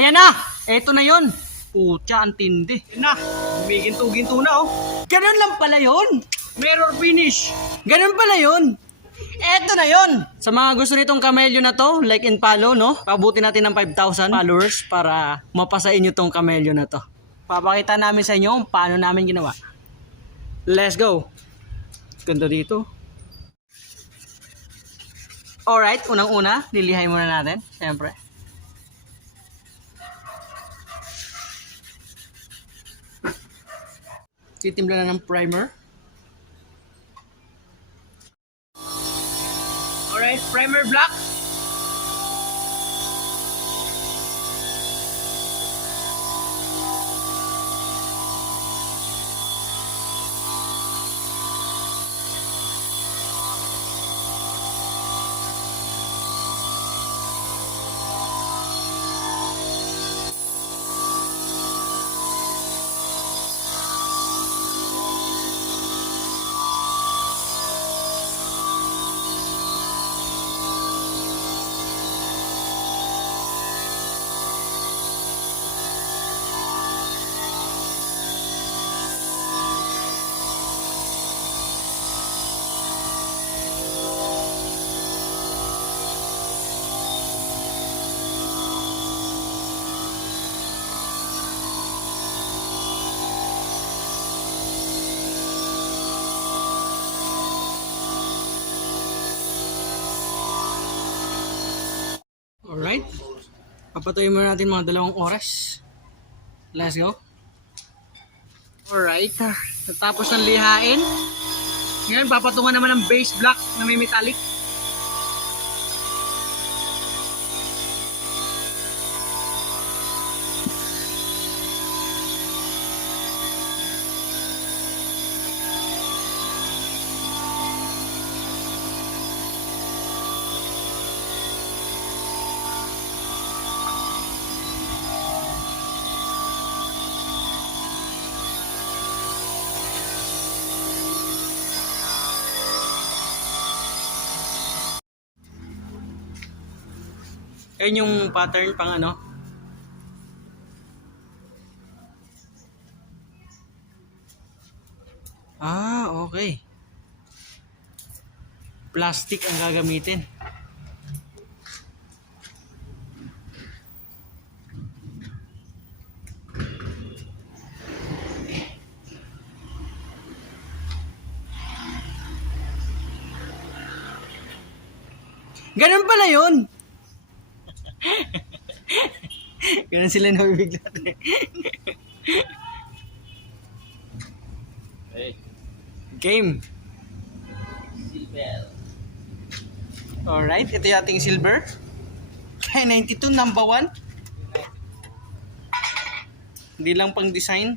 Ayan na! Eto na yon. Putya, ang tindi. Ayan na, gumiginto-ginto na oh. Ganun lang pala yun. Mirror finish. Ganun pala yun. Eto na yon. Sa mga gusto nitong kamelyo na to, like and follow, no? Pabuti natin ng 5,000 followers para mapasa inyo tong kamelyo na to. Papakita namin sa inyo kung paano namin ginawa. Let's go. Ganda dito. Alright, unang-una, lilihay muna natin, siyempre. Titimpla na ng primer. Alright, primer black. Alright. Papatuloy muna natin mga 2 oras. Let's go. Alright. Natapos ng lihain. Ngayon, papatungan naman ng base block na may metallic. Ayun yung pattern pang ano. Okay. Plastic ang gagamitin. Ganun pala yun. Ganun sila nabibigla. Hey. Game. Silver. Alright, ito yung ating silver. K92 number 1. Hindi lang pang design.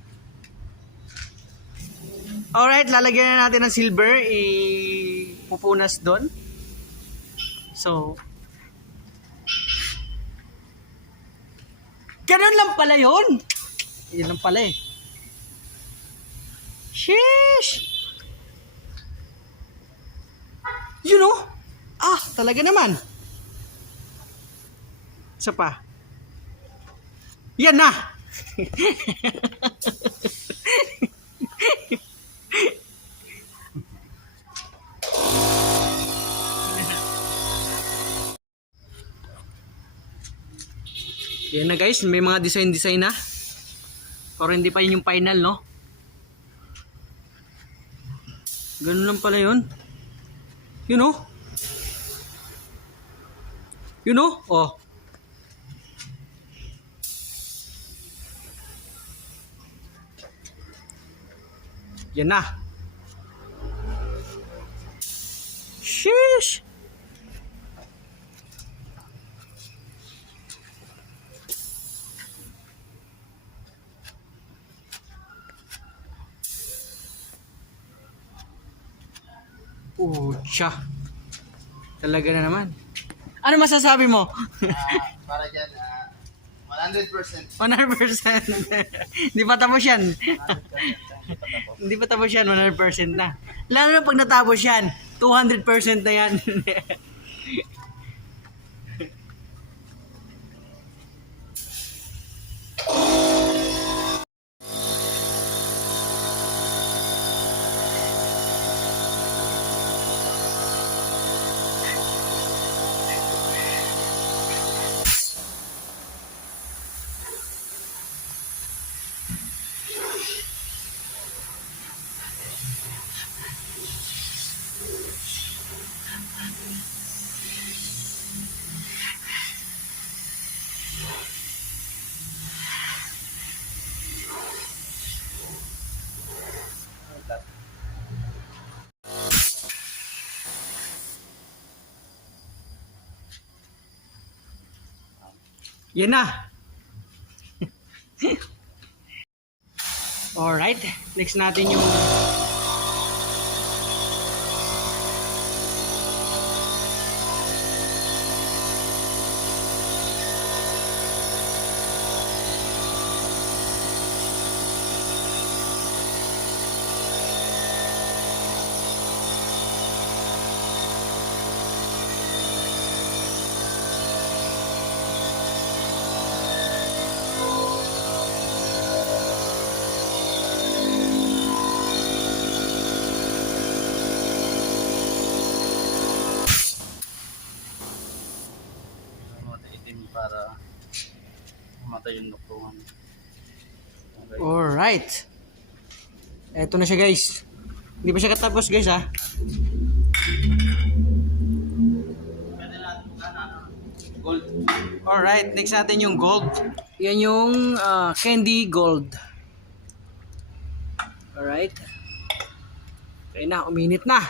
Alright, lalagyan na natin ng silver. Ipupunas doon. So, ganun lang pala yun. Yun lang pala eh. Sheesh! You know? Talaga naman. Isa pa. Yan na! Yan na guys, may mga design na. Pero hindi pa yun yung final, no? Ganun lang pala yun. You know? You know? Oh. Yan na. Sheesh! Pucha. Talaga na naman. Ano masasabi mo? Para dyan, 100%. 100%. Hindi pa tapos yan. Hindi pa tapos yan, 100% na. Lalo na pag natapos yan, 200% na yan. Yan na. Alright, next natin yung itim para mamatay yung nuktungan. Okay. alright. Eto na siya guys. Hindi pa siya katapos guys ha. Gold. Alright, next natin yung gold. Yan yung candy gold. Alright. Okay na, uminit na.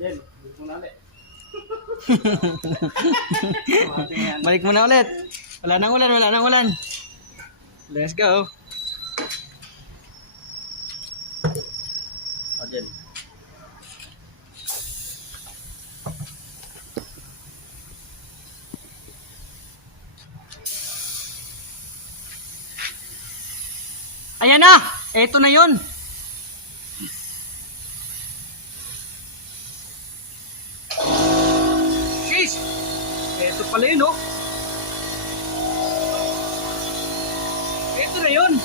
Yan, gusto mo na ulit. Balik mo na ulit. Wala nang ulan, wala nang ulan. Let's go. Again. Ayan na! Eto na yun. Jeez! Eto pala yun, oh. Eto na yun.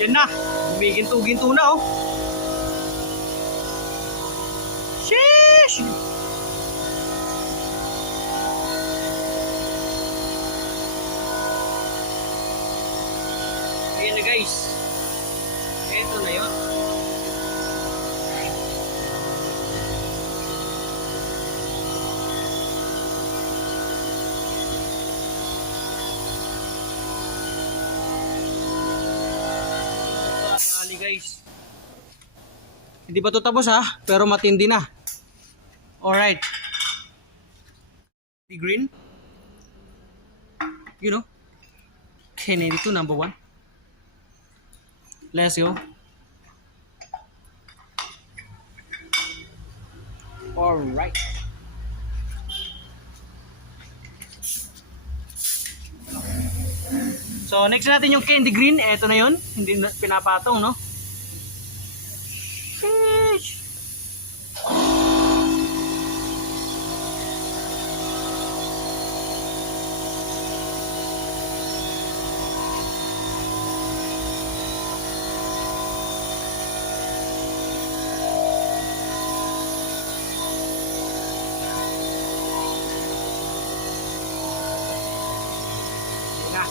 Yan na. Gumiginto-ginto na, oh. Sheesh! Ayan na guys. Eto na yun. Guys, hindi pa to tapos ha, pero matindi na. Alright, the green, you know, Kennedy to number 1. Let's go. Alright. So next natin yung candy green. Eto na yun, hindi na pinapatong, no? Sheesh. Na.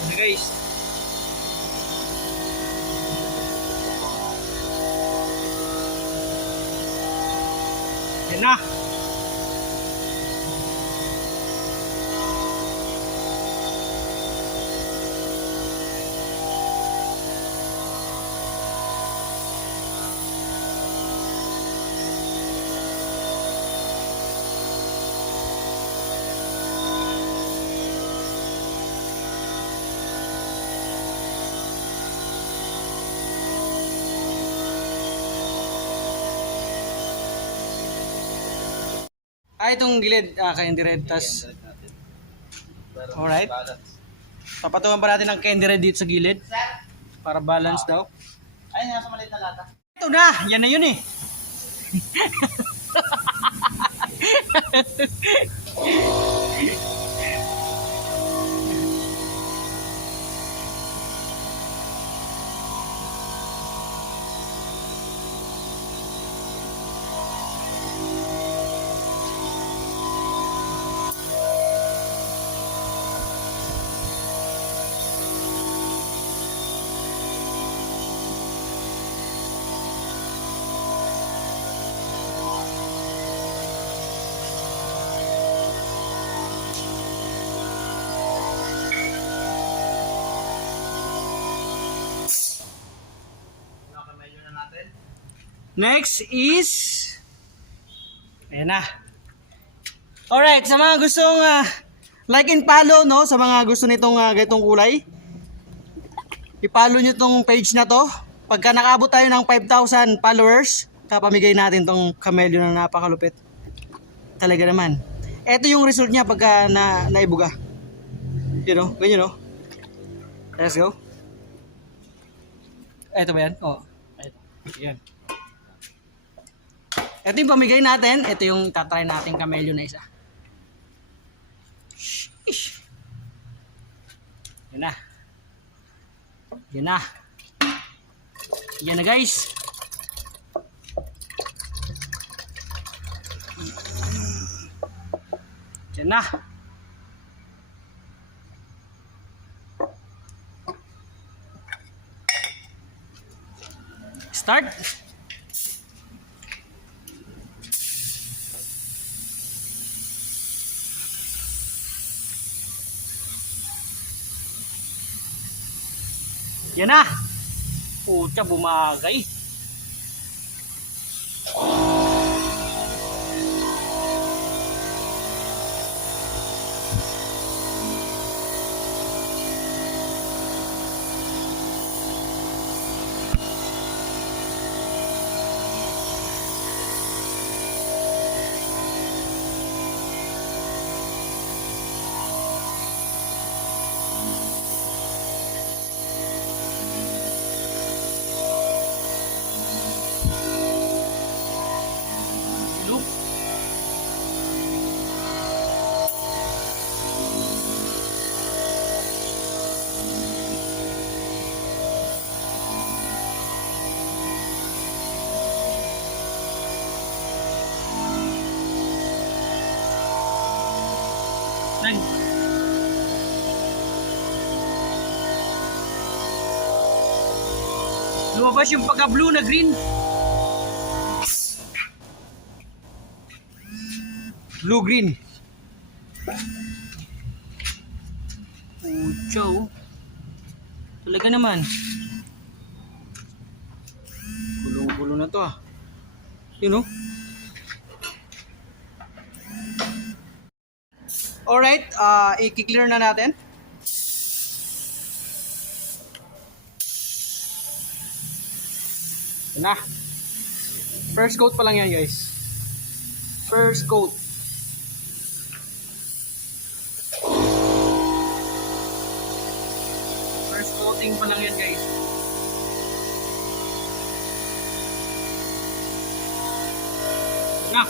Ano guys? Yan na. Itong gilid, candy red, tas alright. Papatungan pa natin ng candy red dito sa gilid para balance daw. Ay, nasa maliit na lata. Ito na, yan na yun eh. Nakamay na natin. Next is... Ayan na. Alright, sa mga gustong like and follow, no? Sa mga gusto nitong ganitong kulay, i-follow nyo tong page na to. Pagka nakaabot tayo ng 5,000 followers, kapamigay natin tong camellia na napakalupit. Talaga naman. Ito yung result niya pagka naibuga. You know, ganyan no? Let's go. Ito ba yan? Oo. Ito. Yan. Ito yung pamigay natin. Ito yung tatry natin camellia na isa. Sheesh. Yan na. Yan na. Yan na guys. Yan na. Start. Yan na. Pucha, bumagay. Look. Nag lumabas yung pagka-blue na green. Blue-green. Pucha, oh. Talaga naman. Gulong-gulo na to ah. You know? Alright, i-clear na natin. Yan na. First coat pa lang yan guys. First coat. First coating pa lang yan guys. Na.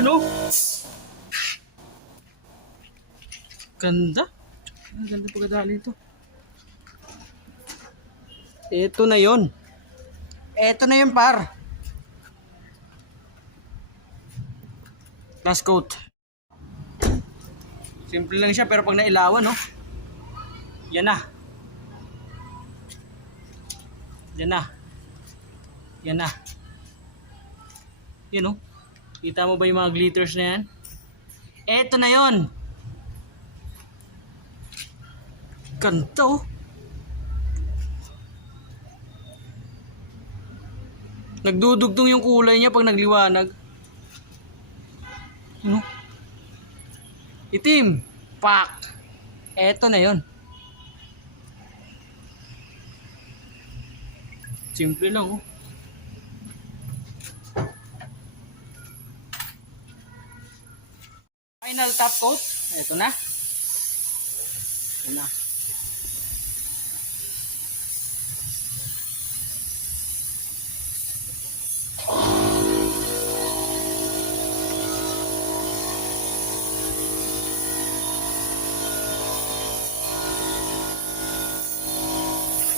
You know? Ganda. Ang ganda pagkadali ito. Ito na yon. Ito na yun par. Last coat. Simple lang siya pero pag nailawan no. Yan na. Yan na. Yan na. Yan no. Kita mo ba yung mga glitters na yan? Eto na yon. Ganda oh. Nagdudugtong yung kulay niya pag nagliwanag. Ano? Itim. Pak. Eto na yun. Simple lang oh. Final top coat. Eto na. Eto na.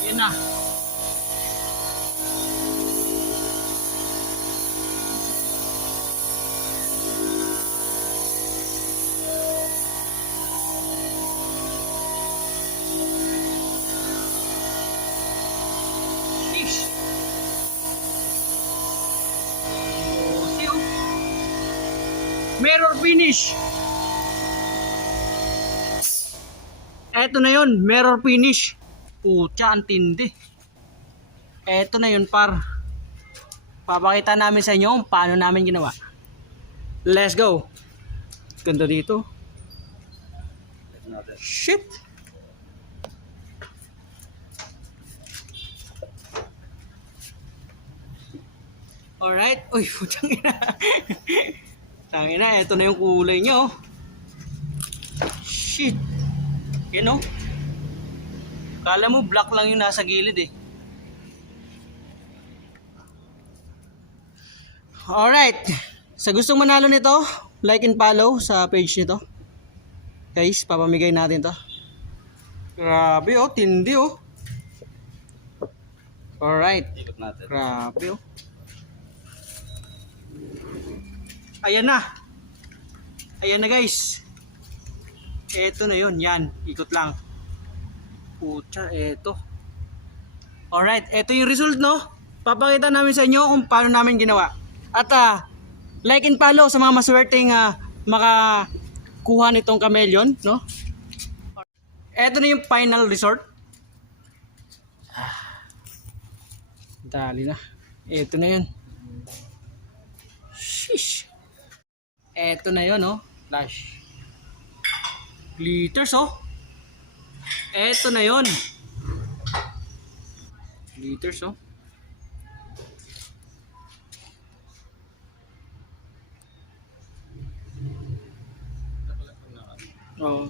Yan na. Sheesh. Oh, see oh. Mirror finish. Eto na yun, mirror finish. Pucha, ang tindi. Eto na yun par. Papakita namin sa inyo kung paano namin ginawa. Let's go. Ganda dito. Shit. Alright. Uy, putang ina. Tangina, eto na yung kulay niya oh. Shit. Yan oh. Kala mo black lang yung nasa gilid eh. Alright. Sa gustong manalo nito, like and follow sa page nito. Guys, papamigay natin to. Grabe oh, tindi oh. Alright. Ikot natin. Grabe oh. Ayan na. Ayan na guys. Eto na yun, yan. Ikot lang. Pucha, eto. Alright, eto yung result no. Papakita namin sa inyo kung paano namin ginawa. At like and follow sa mga maswerteng makakuha nitong chameleon, no? Eto na yung final resort. Dali na. Eto na yun. Sheesh. Eto na yun, no? Flash. Glitters, oh. Eto na yun. Glitters, oh. Oh.